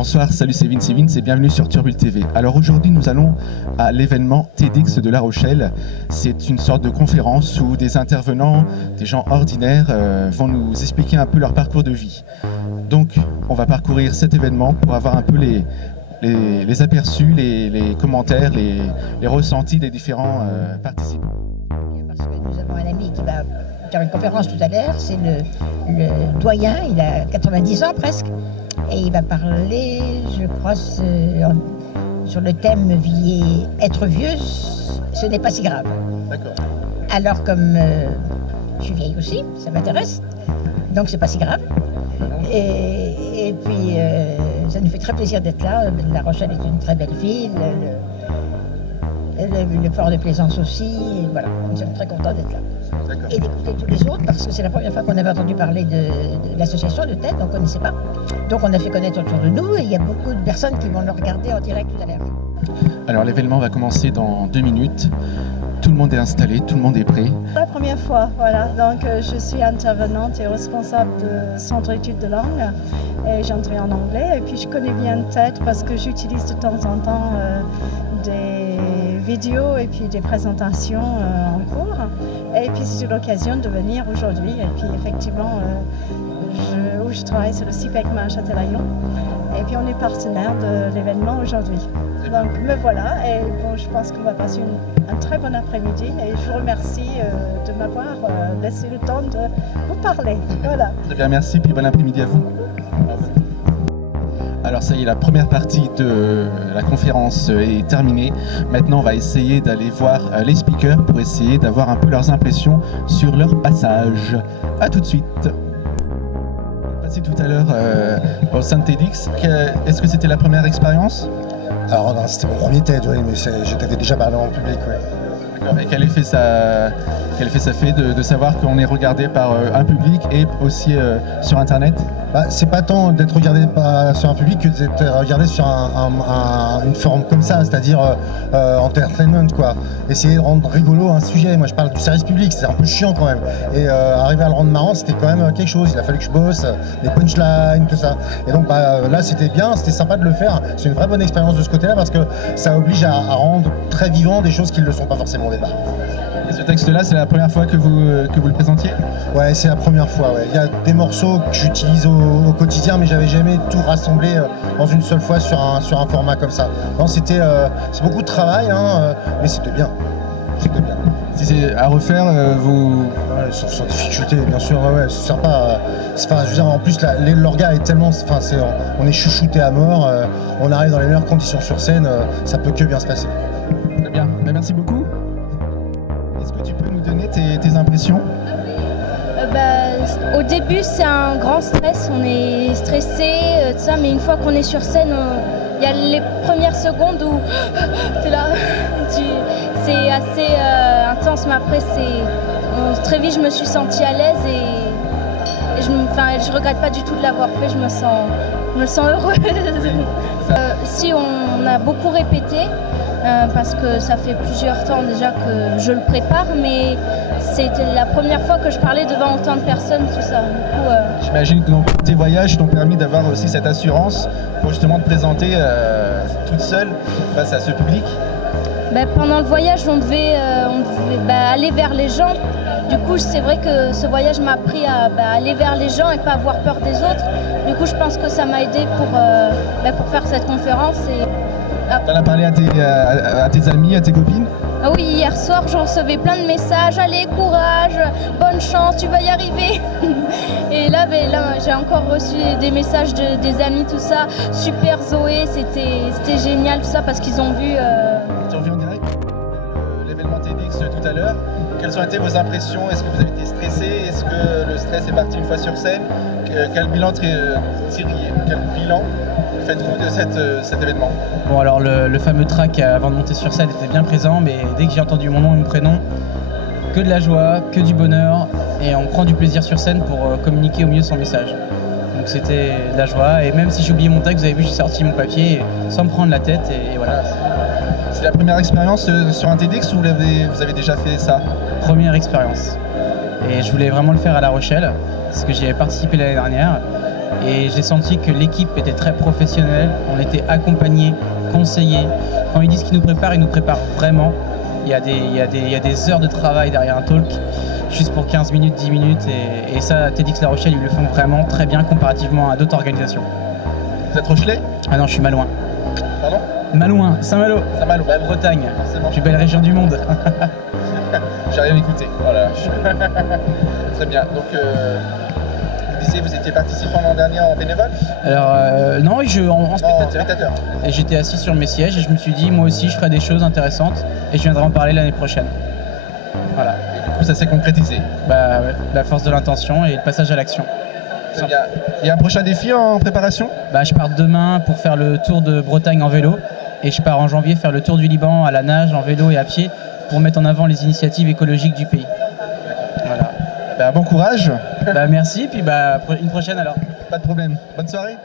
Bonsoir, salut, c'est Vince et bienvenue sur Turbule TV. Alors aujourd'hui nous allons à l'événement TEDx de La Rochelle. C'est une sorte de conférence où des intervenants, des gens ordinaires vont nous expliquer un peu leur parcours de vie. Donc on va parcourir cet événement pour avoir un peu les aperçus, les commentaires, les ressentis des différents participants. Parce que nous avons un ami qui va faire une conférence tout à l'heure, c'est le doyen, il a 90 ans presque. Et il va parler, je crois, sur le thème être vieux, ce n'est pas si grave. D'accord. Alors comme je suis vieille aussi, ça m'intéresse, donc c'est pas si grave. Et puis ça nous fait très plaisir d'être là. La Rochelle est une très belle ville, le port de Plaisance aussi, et voilà, nous sommes très contents d'être là. Et d'écouter tous les autres, parce que c'est la première fois qu'on avait entendu parler de l'association de TED, on ne connaissait pas. Donc on a fait connaître autour de nous, et il y a beaucoup de personnes qui vont le regarder en direct tout à l'heure. Alors l'événement va commencer dans 2 minutes. Tout le monde est installé, tout le monde est prêt. La première fois, voilà. Donc je suis intervenante et responsable de centre d'études de langue. Et j'entrais en anglais. Et puis je connais bien TED parce que j'utilise de temps en temps des vidéos et puis des présentations en cours. Et puis c'est l'occasion de venir aujourd'hui. Et puis effectivement, où je travaille, c'est le CIPECMA à Châtelaillon. Et puis on est partenaire de l'événement aujourd'hui. Donc me voilà. Et bon, je pense qu'on va passer un très bon après-midi. Et je vous remercie de m'avoir laissé le temps de vous parler. Voilà. Très bien, merci. Puis bon après-midi à vous. Alors ça y est, la première partie de la conférence est terminée. Maintenant, on va essayer d'aller voir les speakers pour essayer d'avoir un peu leurs impressions sur leur passage. A tout de suite. Passé tout à l'heure au sein de TEDx. Est-ce que c'était la première expérience? Alors non, c'était mon premier TED, oui, mais j'étais déjà parlé en public, oui. D'accord. Et quel effet ça fait de savoir qu'on est regardé par un public et aussi sur Internet? C'est pas tant d'être regardé sur un public que d'être regardé sur une forme comme ça, c'est-à-dire entertainment, quoi. Essayer de rendre rigolo un sujet. Moi je parle du service public, c'est un peu chiant quand même. Et arriver à le rendre marrant, c'était quand même quelque chose. Il a fallu que je bosse, des punchlines, tout ça. Et donc là c'était bien, c'était sympa de le faire. C'est une vraie bonne expérience de ce côté-là parce que ça oblige à rendre très vivant des choses qui ne le sont pas forcément au départ. Et ce texte-là, c'est la première fois que vous le présentiez? Ouais, c'est la première fois. Ouais. Il y a des morceaux que j'utilise au quotidien, mais j'avais jamais tout rassemblé dans une seule fois sur un format comme ça. Non, c'est beaucoup de travail, hein, mais c'était bien. C'était bien. Si c'est à refaire, vous... Ouais, sans difficulté, bien sûr. Ouais, c'est sympa. Je veux dire, en plus, l'orga est tellement... on est chouchouté à mort. On arrive dans les meilleures conditions sur scène. Ça peut que bien se passer. Très bien. Merci beaucoup. Est-ce que tu peux nous donner tes impressions? Au début, c'est un grand stress, on est stressé, tout ça, mais une fois qu'on est sur scène, il y a les premières secondes où tu es là, c'est assez intense, mais après, très vite, je me suis sentie à l'aise et je regrette pas du tout de l'avoir fait, je me sens heureuse. Si on a beaucoup répété, parce que ça fait plusieurs temps déjà que je le prépare, mais c'était la première fois que je parlais devant autant de personnes, tout ça. J'imagine que tes voyages t'ont permis d'avoir aussi cette assurance pour justement te présenter toute seule face à ce public. Pendant le voyage, on devait aller vers les gens. Du coup, c'est vrai que ce voyage m'a appris à aller vers les gens et pas avoir peur des autres. Du coup, je pense que ça m'a aidé pour faire cette conférence. T'en as parlé à tes amis, à tes copines? Ah oui, hier soir, j'en recevais plein de messages. Allez, courage, bonne chance, tu vas y arriver. Et là j'ai encore reçu des messages des amis, tout ça. Super Zoé, c'était génial, tout ça, parce qu'ils ont vu... Tu as vu en direct l'événement TEDx tout à l'heure. Quelles ont été vos impressions? Est-ce que vous avez été stressé? Est-ce que le stress est parti une fois sur scène? Quel bilan faites-vous de cet événement? Bon, alors le fameux track avant de monter sur scène était bien présent, mais dès que j'ai entendu mon nom et mon prénom, que de la joie, que du bonheur, et on prend du plaisir sur scène pour communiquer au mieux son message. Donc c'était de la joie, et même si j'ai oublié mon tag, vous avez vu, j'ai sorti mon papier sans me prendre la tête, et voilà. C'est la première expérience sur un TEDx ou vous avez déjà fait ça? Première expérience. Et je voulais vraiment le faire à La Rochelle, parce que j'y avais participé l'année dernière. Et j'ai senti que l'équipe était très professionnelle, on était accompagnés, conseillés. Quand ils disent qu'ils nous préparent vraiment. Il y a des heures de travail derrière un talk, juste pour 15 minutes, 10 minutes. Et ça, TEDx La Rochelle, ils le font vraiment très bien comparativement à d'autres organisations. Vous êtes Rochelais? Ah non, je suis Malouin. Pardon? Malouin, Saint-Malo. Saint-Malo. Bretagne, Forcément. plus belle région du monde. J'ai rien écouté. Voilà. Très bien. Donc, vous disiez, vous étiez participant l'an dernier en bénévole? Alors, non, en spectateur. Spectateur. Et j'étais assis sur mes sièges et je me suis dit, moi aussi, je ferai des choses intéressantes et je viendrai en parler l'année prochaine. Voilà. Et du coup, ça s'est concrétisé. Bah, ouais, la force de l'intention et le passage à l'action. Très bien. Il y a un prochain défi en préparation? Bah, je pars demain pour faire le tour de Bretagne en vélo et je pars en janvier faire le tour du Liban à la nage, en vélo et à pied pour mettre en avant les initiatives écologiques du pays. Voilà. Ben, bon courage. Bah, merci, puis bah, une prochaine alors. Pas de problème. Bonne soirée.